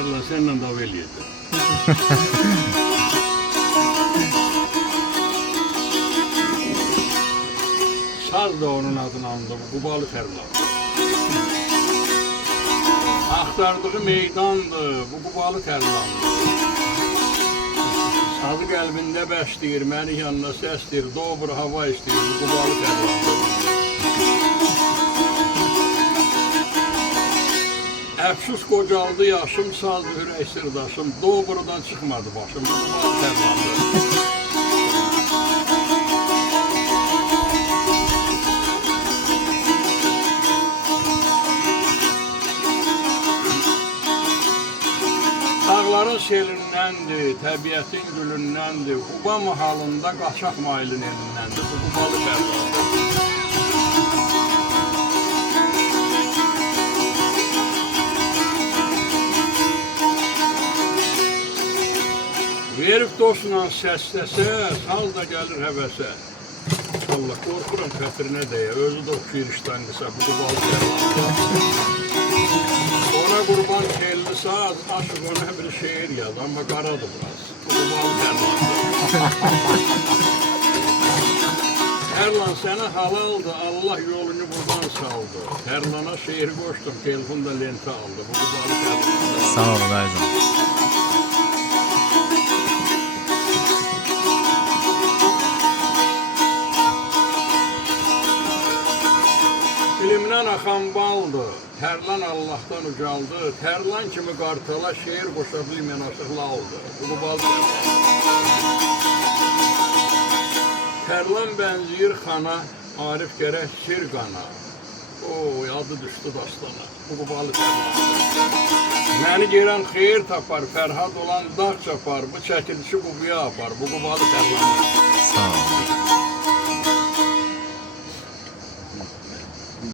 Erlan seninle dava eləyəcək. Saz da onun adını andı, Qubalı Tərlan. Axtardığı meydandır, bu Qubalı Tərlandır. Sazı qəlbində bəsləyir, məni yanına səsləyir, dobra hava istəyir, bu Qubalı Tərlandır. Əfsus qocaldı yaşım, saz ürək sırdaşım, dobradan çıxmadı başım, bu Qubalı Tərlandır. Dağların selindəndir, təbiətin gülündəndir, Quba mahalında qaçaq mailin elindəndir, bu Qubalı Tərlandır. Verib dostla səsləsə, sal da gəlir həvəsə. Allah, qorxuram xətrinə deyə, özü də oxuyur işdən qısa, bu Qubalı Tərlandır. Ona qurban kelli saz, aşıq ona bir şeir yaz, amma qaradır biraz. Bu Qubalı Tərlandır. Tərlan sənə halaldır, Allah yolunu buradan saldı. Tərlana şeir qoşdum, telefon da lentə aldı, bu Qubalı Tərlandır. Sağ olun Ayzam. Dilimdən axan baldır, Tərlan Allahdan ucaldı, Tərlan kimi qartala şeir qoşa bilməyən aşıqlı aldı. Bu Qubalı Tərlan. Tərlan bənziyir xana, Arif gərək sir qana. Adı düşdü dastana. Bu Qubalı Tərlan. Məni girən xeyir tapar, Fərhad olan dağ çapar, bu çəkilişi Qubuya apar. Bu Qubalı Tərlan. Sağ olun.